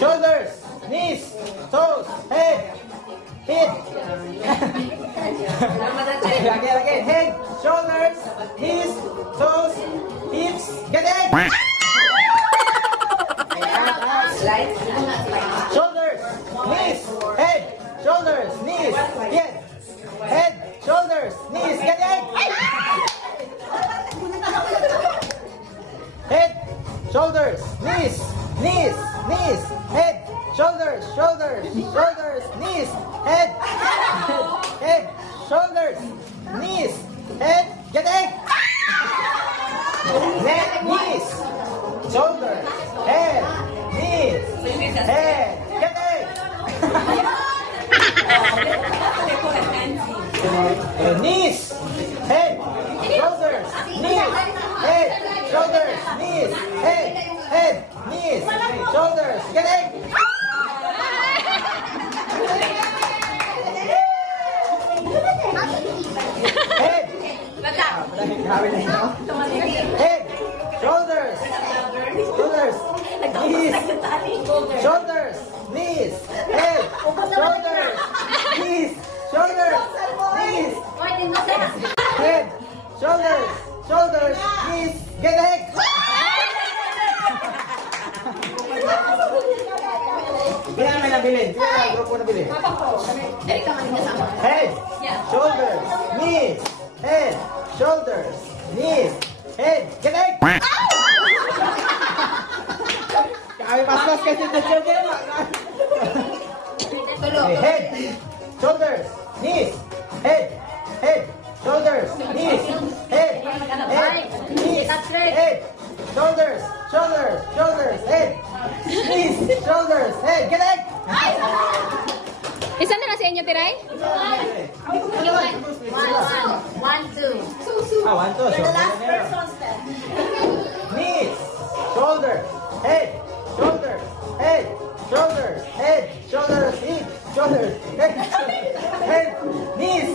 shoulders, knees, toes, head, feet. Again. Head, shoulders, knees, toes, hips, galing! Shoulders, knees, head, shoulders, knees, head, shoulders, knees, galing! Head, shoulders, knees, head, shoulders, knees, head, shoulders, knees, head, galing! Neck, knees, shoulders, head, knees, head, galing! Knees, head, shoulders, knees, head, shoulders, knees, head, knees, shoulders, galing! Head, head, shoulders, knees, shoulders, knees, head, shoulders, knees, head, shoulders, knees, galing! Bilang may nabili. Bilang grupo nabili. Head, shoulders, knees, head, shoulders, knees, head, galing! Kami mas kasi ito siya. Head, shoulders, knees, head, shoulders, knees, head, knees, head, shoulders, head, knees, shoulders, head, galing! Isa na lang sa inyo, Tiray? 1, 2. 1, 2. The last person step. Knees, shoulders, head, shoulders, head, hips, shoulders, head, knees,